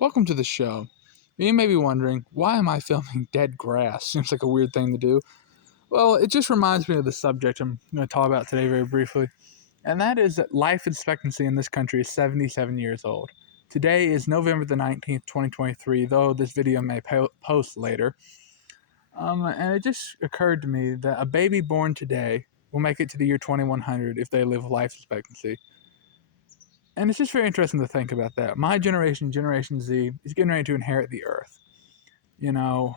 Welcome to the show. You may be wondering, why am I filming dead grass? Seems like a weird thing to do. Well, it just reminds me of the subject I'm going to talk about today very briefly, and that is that life expectancy in this country is 77 years old. Today is November the 19th, 2023, though this video may post later. And it just occurred to me that a baby born today will make it to the year 2100 if they live life expectancy. And it's just very interesting to think about that. My generation, Generation Z, is getting ready to inherit the earth. You know,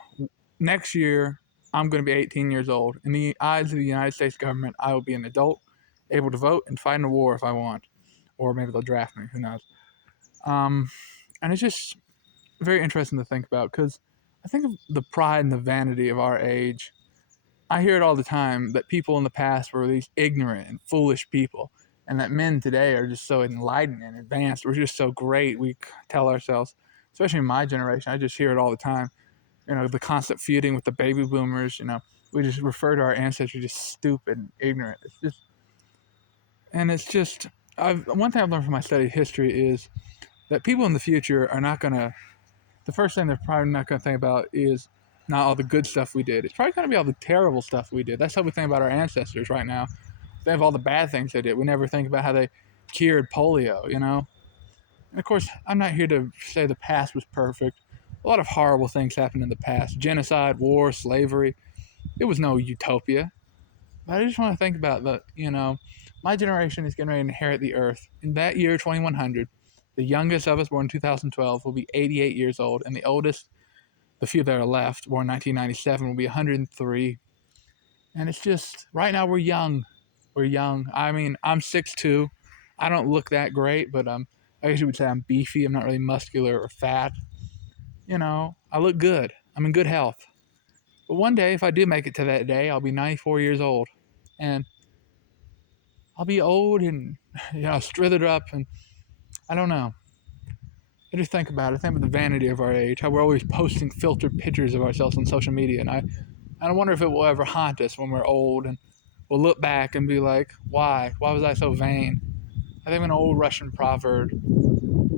next year, I'm going to be 18 years old. In the eyes of the United States government, I will be an adult, able to vote and fight in a war if I want. Or maybe they'll draft me, who knows. And it's just very interesting to think about because I think of the pride and the vanity of our age. I hear it all the time that people in the past were these ignorant and foolish people, and that men today are just so enlightened and advanced. We're just so great, we tell ourselves, especially in my generation. I just hear it all the time. The constant feuding with the baby boomers. We just refer to our ancestors just stupid and ignorant. It's just, one thing I've learned from my study of history is that people in the future are not going to, the first thing they're probably not going to think about is not all the good stuff we did. It's probably going to be all the terrible stuff we did. That's how we think about our ancestors right now. They have all the bad things they did. We never think about how they cured polio. And of course, I'm not here to say the past was perfect. A lot of horrible things happened in the past: genocide, war, slavery. It was no utopia. But I just want to think about that. My generation is going to inherit the earth. In that year, 2100, the youngest of us, born in 2012, will be 88 years old, and the oldest, the few that are left, born in 1997, will be 103. And it's just, right now, we're young. We're young. I mean, I'm 6'2". I don't look that great, but I guess you would say I'm beefy. I'm not really muscular or fat. I look good. I'm in good health. But one day, if I do make it to that day, I'll be 94 years old. And I'll be old and, slithered up. And I don't know. I just think about it. I think about the vanity of our age, how we're always posting filtered pictures of ourselves on social media. And I wonder if it will ever haunt us when we're old and we'll look back and be like, why? Why was I so vain? I think of an old Russian proverb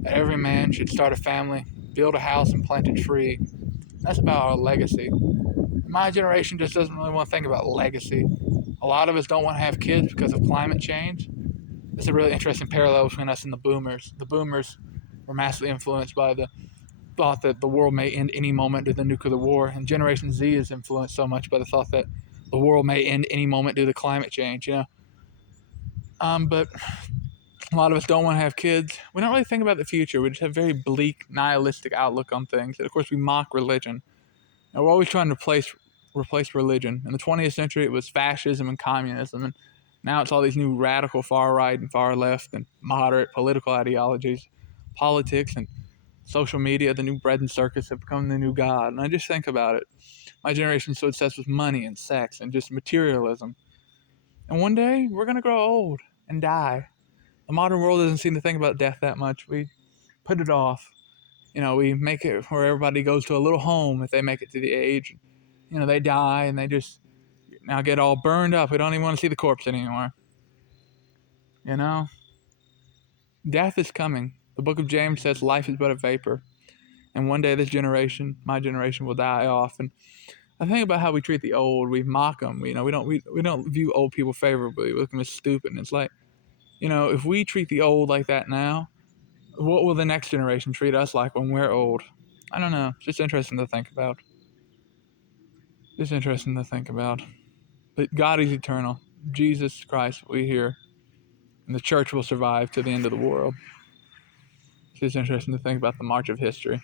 that every man should start a family, build a house, and plant a tree. That's about our legacy. My generation just doesn't really want to think about legacy. A lot of us don't want to have kids because of climate change. It's a really interesting parallel between us and the boomers. The boomers were massively influenced by the thought that the world may end any moment due to the nuclear war, and Generation Z is influenced so much by the thought that the world may end any moment due to climate change. But a lot of us don't want to have kids. We don't really think about the future. We just have a very bleak, nihilistic outlook on things. And of course, we mock religion. And we're always trying to replace religion. In the 20th century, it was fascism and communism. And now it's all these new radical far right and far left and moderate political ideologies. Politics and social media, the new bread and circus, have become the new god. And I just think about it. My generation's so obsessed with money and sex and just materialism. And one day, we're going to grow old and die. The modern world doesn't seem to think about death that much. We put it off. We make it where everybody goes to a little home if they make it to the age. They die and they just now get all burned up. We don't even want to see the corpse anymore. Death is coming. The book of James says life is but a vapor. And one day this generation, my generation, will die off. And I think about how we treat the old. We mock them. We don't view old people favorably. We look at them as stupid. And it's like, if we treat the old like that now, what will the next generation treat us like when we're old? I don't know. It's just interesting to think about. But God is eternal. Jesus Christ will be here. And the church will survive to the end of the world. It's just interesting to think about the march of history.